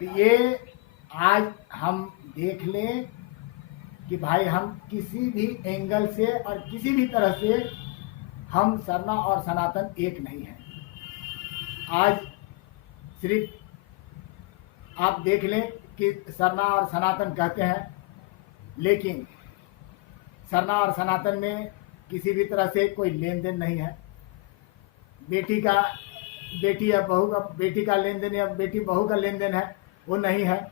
कि ये आज हम देख लें कि भाई हम किसी भी एंगल से और किसी भी तरह से हम सरना और सनातन एक नहीं है। आज सिर्फ आप देख लें कि सरना और सनातन कहते हैं, लेकिन सरना और सनातन में किसी भी तरह से कोई लेन देन नहीं है। बेटी या बहू का, बेटी का लेन देन या बेटी बहू का लेन देन है, वो नहीं है।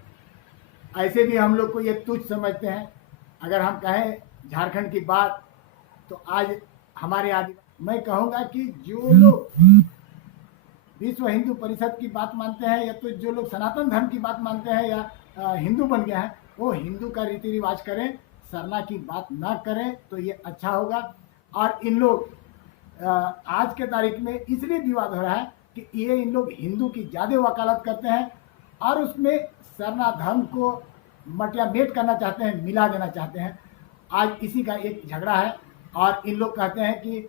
ऐसे भी हम लोग को ये तुच्छ समझते हैं। अगर हम कहें झारखंड की बात, तो आज हमारे मैं कहूँगा कि जो लोग विश्व हिंदू परिषद की बात मानते हैं, या तो जो लोग सनातन धर्म की बात मानते हैं या हिंदू बन गए हैं, वो हिंदू का रीति रिवाज करें, सरना की बात ना करें तो ये अच्छा होगा। और इन लोग आज के तारीख में इसलिए विवाद हो रहा है कि ये इन लोग हिंदू की ज़्यादा वकालत करते हैं और उसमें सरना धर्म को मटियामेट करना चाहते हैं, मिला देना चाहते हैं। आज इसी का एक झगड़ा है। और इन लोग कहते हैं कि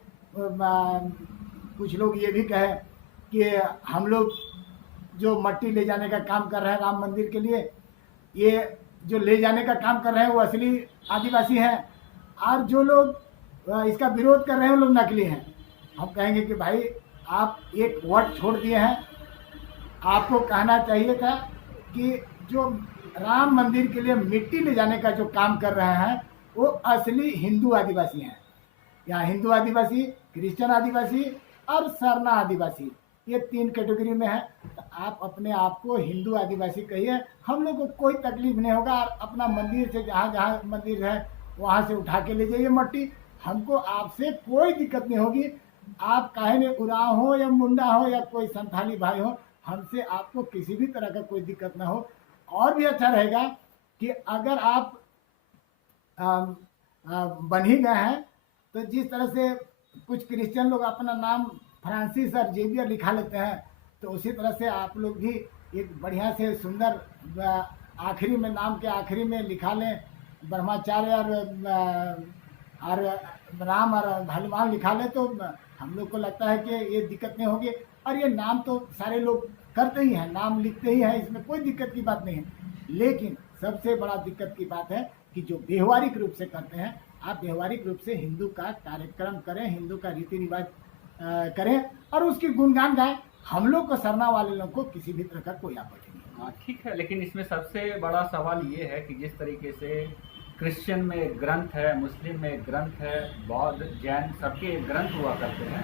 कुछ लोग ये भी कहे कि हम लोग जो मट्टी ले जाने का काम कर रहे हैं राम मंदिर के लिए, ये जो ले जाने का काम कर रहे हैं वो असली आदिवासी हैं, और जो लोग इसका विरोध कर रहे हैं वो लोग नकली हैं। हम कहेंगे कि भाई आप एक वर्ड छोड़ दिए हैं। आपको कहना चाहिए था कि जो राम मंदिर के लिए मिट्टी ले जाने का जो काम कर रहे हैं वो असली हिंदू आदिवासी हैं। यहाँ हिंदू आदिवासी, क्रिश्चियन आदिवासी और सरना आदिवासी, ये 3 कैटेगरी में है। तो आप अपने आप को हिंदू आदिवासी कहिए, हम लोग को कोई तकलीफ नहीं होगा। और अपना मंदिर से जहाँ जहाँ मंदिर है वहाँ से उठा के ले जाइए मट्टी, हमको आपसे कोई दिक्कत नहीं होगी। आप काहे ने उराव हो या मुंडा हो या कोई संथाली भाई हो, हमसे आपको किसी भी तरह का कोई दिक्कत ना हो। और भी अच्छा रहेगा कि अगर आप बन ही गए हैं, तो जिस तरह से कुछ क्रिश्चियन लोग अपना नाम फ्रांसिस और जेवियर लिखा लेते हैं, तो उसी तरह से आप लोग भी एक बढ़िया से सुंदर आखिरी में, नाम के आखिरी में लिखा लें ब्रह्मचार्य और राम और हनुमान लिखा लें, तो हम लोग को लगता है कि ये दिक्कत नहीं होगी। और ये नाम तो सारे लोग करते ही हैं, नाम लिखते ही हैं, इसमें कोई दिक्कत की बात नहीं है। लेकिन सबसे बड़ा दिक्कत की बात है कि जो व्यवहारिक रूप से करते हैं, आप व्यवहारिक रूप से हिंदू का कार्यक्रम करें, हिंदू का रीति रिवाज करें और उसकी गुणगान गाएं। हम लोग को, सरना वाले लोग को किसी भी तरह का कोई आपत्ति नहीं। हाँ ठीक है, लेकिन इसमें सबसे बड़ा सवाल ये है कि जिस तरीके से क्रिश्चियन में ग्रंथ है, मुस्लिम में ग्रंथ है, बौद्ध, जैन सबके ग्रंथ हुआ करते हैं,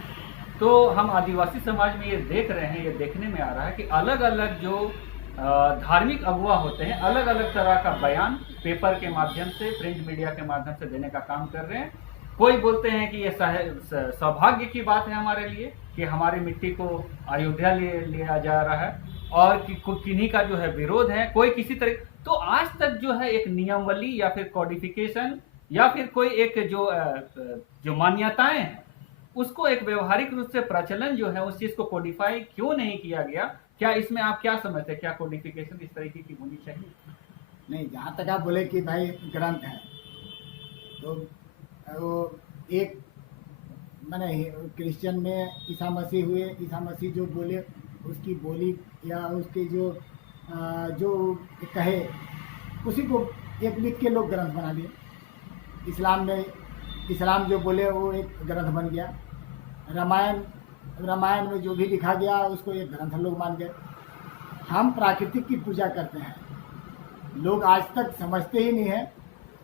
तो हम आदिवासी समाज में ये देख रहे हैं, ये देखने में आ रहा है कि अलग अलग जो धार्मिक अगुवा होते हैं, अलग अलग तरह का बयान पेपर के माध्यम से, प्रिंट मीडिया के माध्यम से देने का काम कर रहे हैं। कोई बोलते हैं कि ये सौभाग्य की बात है हमारे लिए कि हमारी मिट्टी को अयोध्या लिया जा रहा है, और कि किन्हीं का जो है विरोध है, कोई किसी तरह। तो आज तक जो है एक नियमावली या फिर कॉडिफिकेशन या फिर कोई एक जो मान्यताएं हैं, उसको एक व्यवहारिक रूप से प्रचलन जो है उस चीज को कोडिफाई क्यों नहीं किया गया? क्या इसमें आप क्या समझते हैं, क्या कोडिफिकेशन इस तरीके की होनी चाहिए? नहीं, जहाँ तक आप बोले कि भाई ग्रंथ है, तो वो एक मैंने क्रिश्चियन में ईसा मसीह हुए, ईसा मसीह जो बोले उसकी बोली या उसके जो कहे उसी को एक लिख के लोग ग्रंथ बना लिए। इस्लाम जो बोले वो एक ग्रंथ बन गया। रामायण में जो भी लिखा गया उसको एक ग्रंथ लोग मान गए। हम प्राकृतिक की पूजा करते हैं, लोग आज तक समझते ही नहीं है।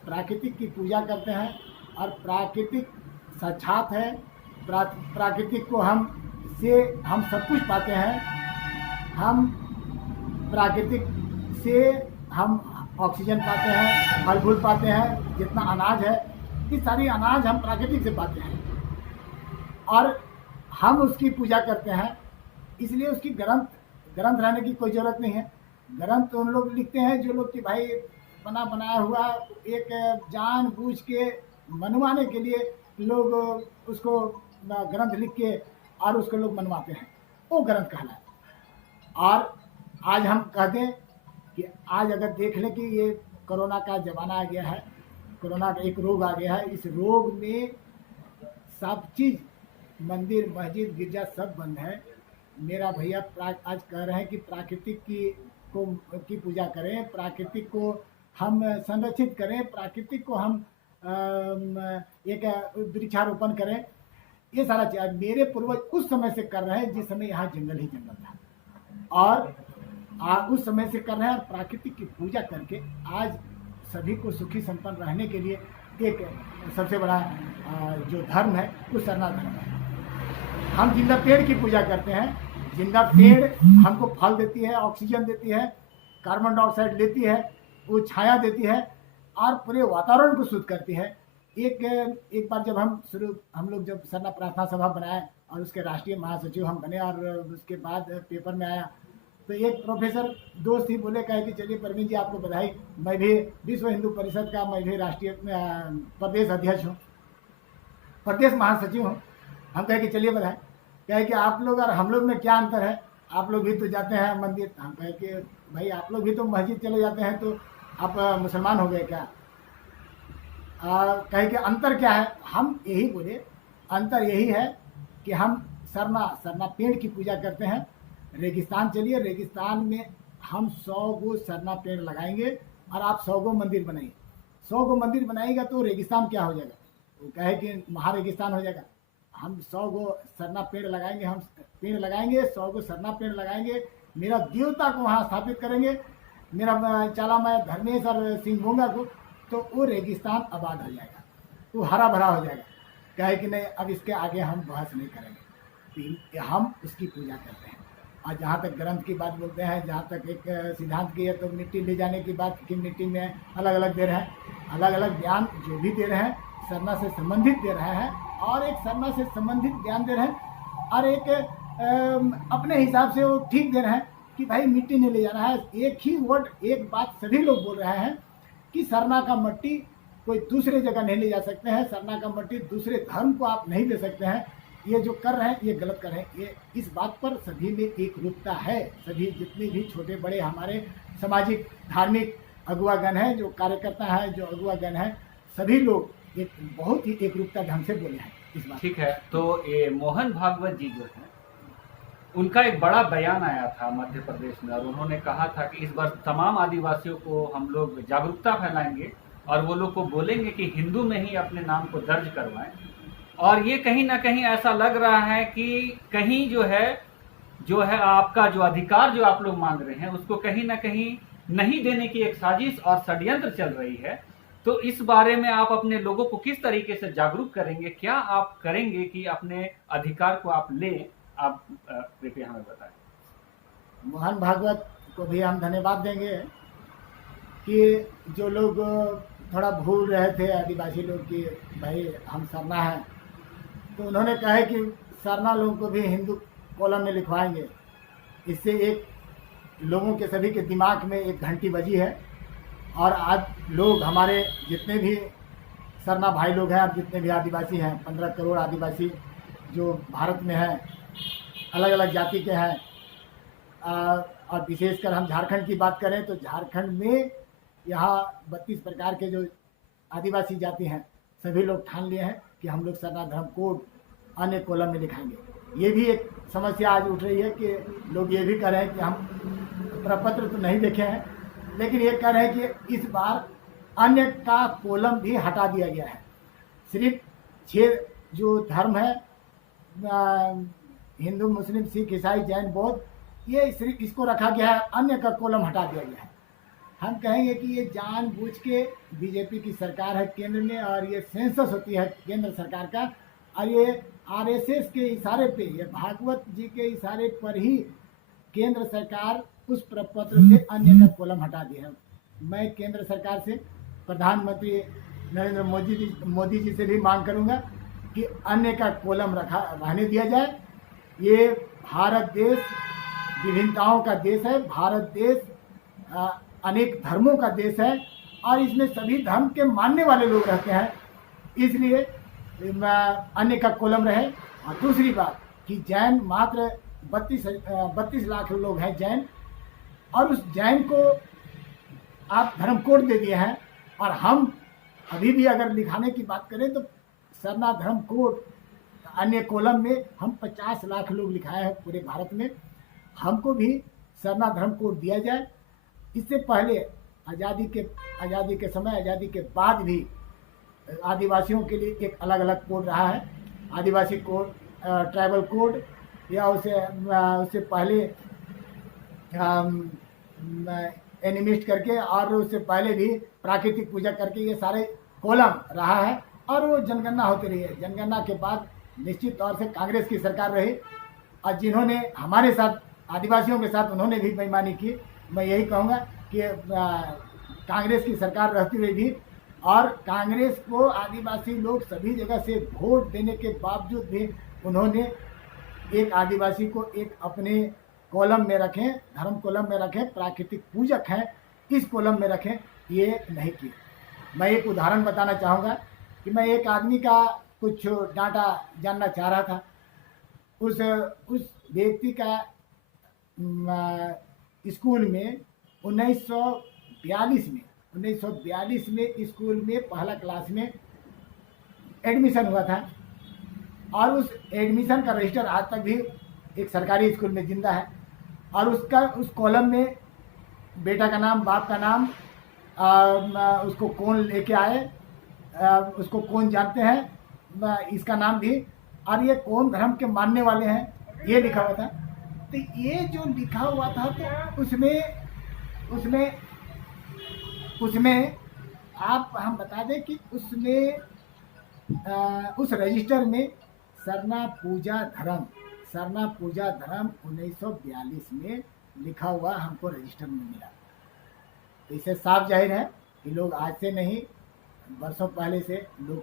प्राकृतिक की पूजा करते हैं और प्राकृतिक साक्षात है। प्राकृतिक को हम सब कुछ पाते हैं। हम प्राकृतिक से हम ऑक्सीजन पाते हैं, फल फूल पाते हैं, जितना अनाज है ये सारी अनाज हम प्राकृतिक से पाते हैं और हम उसकी पूजा करते हैं। इसलिए उसकी ग्रंथ रहने की कोई ज़रूरत नहीं है। ग्रंथ उन लोग लिखते हैं जो लोग कि भाई बनाया हुआ एक जानबूझ के मनवाने के लिए लोग उसको ग्रंथ लिख के और उसको लोग मनवाते हैं, वो ग्रंथ कहलाता। और आज हम कह दें कि आज अगर देख लें कि ये कोरोना का ज़माना आ गया है, कोरोना का एक रोग आ गया है। इस रोग में सब चीज़, मंदिर, मस्जिद, गिरजा सब बंद है। मेरा भैया आज कह रहे हैं कि प्राकृतिक की पूजा करें, प्राकृतिक को हम संरक्षित करें, प्राकृतिक को हम एक वृक्षारोपण करें। ये सारा चीज मेरे पूर्वज उस समय से कर रहे हैं जिस समय यहाँ जंगल ही जंगल था, और उस समय से कर रहे हैं। और प्राकृतिक की पूजा करके आज सभी को सुखी संपन्न रहने के लिए एक सबसे बड़ा जो धर्म है वो सरना धर्म है। हम जिंदा पेड़ की पूजा करते हैं। जिंदा पेड़ हमको फल देती है, ऑक्सीजन देती है, कार्बन डाइऑक्साइड लेती है, वो छाया देती है और पूरे वातावरण को शुद्ध करती है। एक बार जब हम लोग जब सरना प्रार्थना सभा बनाए और उसके राष्ट्रीय महासचिव हम बने, और उसके बाद पेपर में आया तो एक प्रोफेसर दोस्त ही बोले, कहे कि चलिए परवीन जी आपको बधाई, मैं भी विश्व हिंदू परिषद का मैं भी राष्ट्रीय प्रदेश अध्यक्ष हूँ, प्रदेश महासचिव हूँ। हम कहे कि चलिए बधाई। कहे कि आप लोग और हम लोग में क्या अंतर है, आप लोग भी तो जाते हैं मंदिर। हम कहे कि भाई आप लोग भी तो मस्जिद चले जाते हैं, तो आप मुसलमान हो गए क्या? कहे कि अंतर क्या है? हम यही बोले अंतर यही है कि हम सरना पेड़ की पूजा करते हैं। रेगिस्तान चलिए, रेगिस्तान में हम 100 गो सरना पेड़ लगाएंगे और आप 100 गो मंदिर बनाइए। 100 गो मंदिर बनाएगा तो रेगिस्तान क्या हो जाएगा? वो कहे कि महारेगिस्तान हो जाएगा। हम 100 गो सरना पेड़ लगाएंगे, हम पेड़ लगाएंगे, 100 गो सरना पेड़ लगाएंगे, मेरा देवता को वहाँ स्थापित करेंगे, मेरा चाला मैं धर्मेश और सिंह भोंगा को, तो वो रेगिस्तान आबाद हो जाएगा, वो हरा भरा हो जाएगा। कहे कि नहीं अब इसके आगे हम बहस नहीं करेंगे, तो हम उसकी पूजा करते हैं। और जहाँ तक ग्रंथ की बात बोलते हैं, जहाँ तक एक सिद्धांत की है, तो मिट्टी ले जाने की बात कि मिट्टी में अलग अलग दे रहे हैं, अलग अलग ज्ञान जो भी दे रहे हैं सरना से संबंधित दे रहे हैं, और एक सरना से संबंधित ज्ञान दे रहे हैं, और एक अपने हिसाब से वो ठीक दे रहे हैं कि भाई मिट्टी नहीं ले जाना है। एक ही वर्ड, एक बात सभी लोग बोल रहे हैं कि सरना का मिट्टी कोई दूसरे जगह नहीं ले जा सकते हैं, सरना का मिट्टी दूसरे धर्म को आप नहीं दे सकते हैं। ये जो कर रहे हैं ये गलत कर रहे हैं। ये इस बात पर सभी में एक रूपता है। सभी जितने भी छोटे बड़े हमारे सामाजिक धार्मिक अगुवागण हैं, जो कार्यकर्ता हैं, जो अगुवागण हैं, सभी लोग एक बहुत ही एक रूपता ढंग से बोले हैं इस बात। ठीक है, तो ये मोहन भागवत जी जो है उनका एक बड़ा बयान आया था मध्य प्रदेश में, और उन्होंने कहा था कि इस बार तमाम आदिवासियों को हम लोग जागरूकता फैलाएंगे और वो लोग को बोलेंगे कि हिंदू में ही अपने नाम को दर्ज करवाएं। और ये कहीं ना कहीं ऐसा लग रहा है कि कहीं जो है आपका जो अधिकार जो आप लोग मांग रहे हैं उसको कहीं ना कहीं नहीं देने की एक साजिश और षड्यंत्र चल रही है। तो इस बारे में आप अपने लोगों को किस तरीके से जागरूक करेंगे? क्या आप करेंगे कि अपने अधिकार को आप लें? आप कृपया हमें बताएं। मोहन भागवत को भी हम धन्यवाद देंगे कि जो लोग थोड़ा भूल रहे थे आदिवासी लोग कि भाई हम सरना हैं, तो उन्होंने कहा है कि सरना लोगों को भी हिंदू कॉलम में लिखवाएंगे। इससे एक लोगों के सभी के दिमाग में एक घंटी बजी है, और आज लोग हमारे जितने भी सरना भाई लोग हैं, अब जितने भी आदिवासी हैं, 15 करोड़ आदिवासी जो भारत में हैं, अलग अलग जाति के हैं, और विशेषकर हम झारखंड की बात करें तो झारखंड में यहाँ 32 प्रकार के जो आदिवासी जाति हैं, सभी लोग ठान लिए हैं कि हम लोग सरना धर्म कोड अन्य कॉलम में लिखाएंगे। ये भी एक समस्या आज उठ रही है कि लोग ये भी कह रहे हैं कि हम प्रपत्र तो नहीं देखे हैं, लेकिन ये कह रहे हैं कि इस बार अन्य का कॉलम भी हटा दिया गया है। सिर्फ 6 जो धर्म है, हिंदू मुस्लिम सिख ईसाई जैन बौद्ध, ये सिर्फ इसको रखा गया है, अन्य का कॉलम हटा दिया गया है। हम कहेंगे कि ये जानबूझ के बीजेपी की सरकार है केंद्र में, और ये सेंसस होती है केंद्र सरकार का, और ये आरएसएस के इशारे पे, ये भागवत जी के इशारे पर ही केंद्र सरकार उस प्रपत्र से अन्य का कॉलम हटा दिया है। मैं केंद्र सरकार से, प्रधानमंत्री नरेंद्र मोदी जी से भी मांग करूंगा कि अन्य का कॉलम रहने दिया जाए। ये भारत देश विभिन्नताओं का देश है, भारत देश अनेक धर्मों का देश है, और इसमें सभी धर्म के मानने वाले लोग रहते हैं, इसलिए अन्य का कॉलम रहे। और दूसरी बात कि जैन मात्र 32 लाख लोग हैं जैन, और उस जैन को आप धर्म कोड दे दिए हैं, और हम अभी भी अगर लिखाने की बात करें तो सरना धर्म कोड अन्य कॉलम में हम 50 लाख लोग लिखाए हैं पूरे भारत में। हमको भी सरना धर्म कोड दिया जाए। इससे पहले आज़ादी के समय, आज़ादी के बाद भी आदिवासियों के लिए एक अलग अलग कोड रहा है। आदिवासी कोड, ट्राइबल कोड, या उससे पहले एनिमिस्ट करके, और उससे पहले भी प्राकृतिक पूजा करके, ये सारे कॉलम रहा है। और वो जनगणना होती रही है। जनगणना के बाद निश्चित तौर से कांग्रेस की सरकार रही, और जिन्होंने हमारे साथ, आदिवासियों के साथ, उन्होंने भी बेईमानी की। मैं यही कहूँगा कि कांग्रेस की सरकार रहती हुई भी, और कांग्रेस को आदिवासी लोग सभी जगह से वोट देने के बावजूद भी उन्होंने एक आदिवासी को एक अपने कॉलम में रखें, धर्म कॉलम में रखें, प्राकृतिक पूजक हैं इस कॉलम में रखें, ये नहीं किए। मैं एक उदाहरण बताना चाहूँगा कि मैं एक आदमी का कुछ डाटा जानना चाह रहा था। उस व्यक्ति का स्कूल में 1942 में स्कूल में पहला क्लास में एडमिशन हुआ था, और उस एडमिशन का रजिस्टर आज तक भी एक सरकारी स्कूल में जिंदा है। और उस कॉलम में बेटा का नाम, बाप का नाम, उसको कौन लेके आए, उसको कौन जानते हैं, इसका नाम भी, और ये कौन धर्म के मानने वाले हैं, ये लिखा हुआ था। तो ये जो लिखा हुआ था, तो उसमें आप हम बता दें कि उसमें उस रजिस्टर में सरना पूजा धर्म 1942 में लिखा हुआ हमको रजिस्टर में मिला। तो इससे साफ जाहिर है कि लोग आज से नहीं, वर्षों पहले से लोग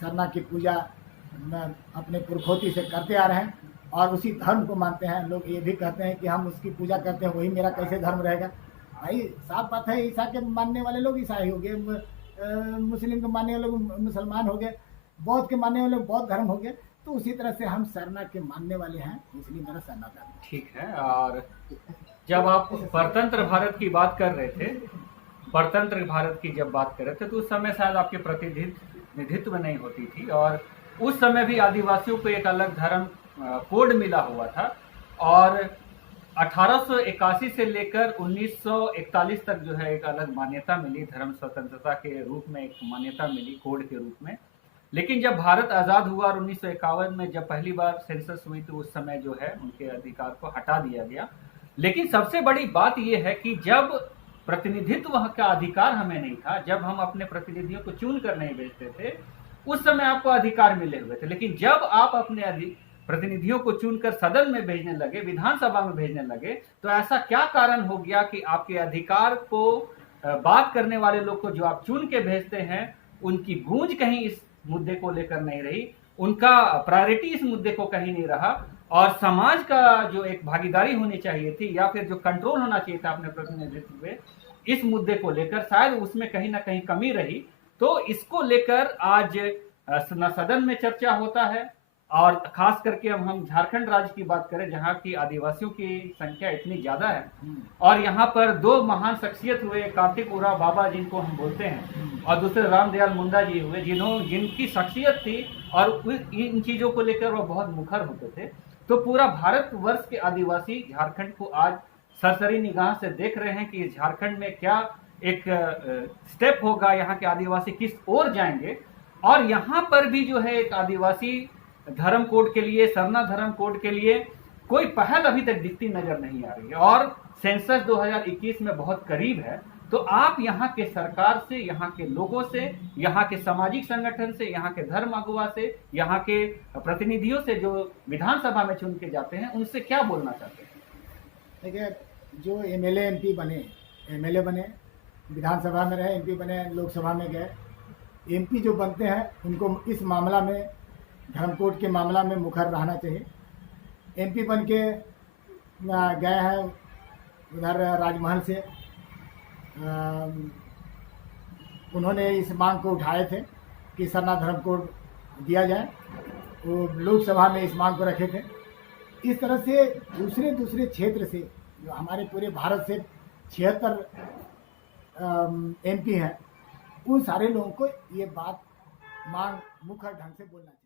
सरना की पूजा अपने पुरखौती से करते आ रहे हैं, और उसी धर्म को मानते हैं। लोग ये भी कहते हैं कि हम उसकी पूजा करते हैं, वही मेरा कैसे धर्म रहेगा। भाई साफ बात है, ईसा के मानने वाले लोग ईसाई हो गए, मुस्लिम के मानने वाले लोग मुसलमान हो गए, बौद्ध के मानने वाले बौद्ध धर्म हो गए। तो उसी तरह से हम सरना के मानने वाले हैं, इसलिए मेरा सरना धर्म। ठीक है। और जब आप परतंत्र भारत की बात कर रहे थे, परतंत्र भारत की जब बात कर रहे थे, तो उस समय शायद आपके प्रतिनिधित्व नहीं होती थी, और उस समय भी आदिवासियों को एक अलग धर्म कोड मिला हुआ था। और 1881 से लेकर 1941 तक जो है एक अलग मान्यता मिली, धर्म स्वतंत्रता के रूप में एक मान्यता मिली कोड के रूप में। लेकिन जब भारत आज़ाद हुआ और 1951 में जब पहली बार सेंसस हुई, तो उस समय जो है उनके अधिकार को हटा दिया गया। लेकिन सबसे बड़ी बात यह है कि जब प्रतिनिधित्व का अधिकार हमें नहीं था, जब हम अपने प्रतिनिधियों को चुन कर नहीं भेजते थे, उस समय आपको अधिकार मिले हुए थे। लेकिन जब आप अपने प्रतिनिधियों को चुनकर सदन में भेजने लगे, विधानसभा में भेजने लगे, तो ऐसा क्या कारण हो गया कि आपके अधिकार को बात करने वाले लोग को जो आप चुन के भेजते हैं, उनकी गूंज कहीं इस मुद्दे को लेकर नहीं रही, उनका प्रायोरिटी इस मुद्दे को कहीं नहीं रहा, और समाज का जो एक भागीदारी होनी चाहिए थी, या फिर जो कंट्रोल होना चाहिए था अपने प्रतिनिधित्व में, इस मुद्दे को लेकर शायद उसमें कहीं ना कहीं कमी रही। तो इसको लेकर आज सदन में चर्चा होता है। और खास करके अब हम झारखंड राज्य की बात करें, जहाँ की आदिवासियों की संख्या इतनी ज्यादा है, और यहाँ पर दो महान शख्सियत हुए, कार्तिक उरांव बाबा जिनको हम बोलते हैं, और दूसरे रामदयाल मुंडा जी हुए, जिनकी शख्सियत थी और इन चीजों को लेकर वो बहुत मुखर होते थे। तो पूरा भारतवर्ष के आदिवासी झारखंड को आज सरसरी निगाह से देख रहे हैं कि झारखंड में क्या एक स्टेप होगा, यहाँ के आदिवासी किस ओर जाएंगे। और यहाँ पर भी जो है एक आदिवासी धर्म कोड के लिए, सरना धर्म कोड के लिए कोई पहल अभी तक दिखती नजर नहीं आ रही है, और सेंसस 2021 में बहुत करीब है। तो आप यहाँ के सरकार से, यहाँ के लोगों से, यहाँ के सामाजिक संगठन से, यहाँ के धर्म अगुवा से, यहाँ के प्रतिनिधियों से जो विधानसभा में चुन के जाते हैं, उनसे क्या बोलना चाहते हैं? देखिए, जो एमएलए एमपी बने, एमएलए बने, विधानसभा में रहे, एमपी बने, लोकसभा में गए, एमपी जो बनते हैं उनको इस मामला में, धर्म कोड के मामला में मुखर रहना चाहिए। एमपी बन के गए हैं उधर राजमहल से, उन्होंने इस मांग को उठाए थे कि सरना धर्म कोड दिया जाए, वो लोकसभा में इस मांग को रखे थे। इस तरह से दूसरे क्षेत्र से, जो हमारे पूरे भारत से 76 एमपी हैं, उन सारे लोगों को ये बात मांग मुखर ढंग से बोलना चाहिए।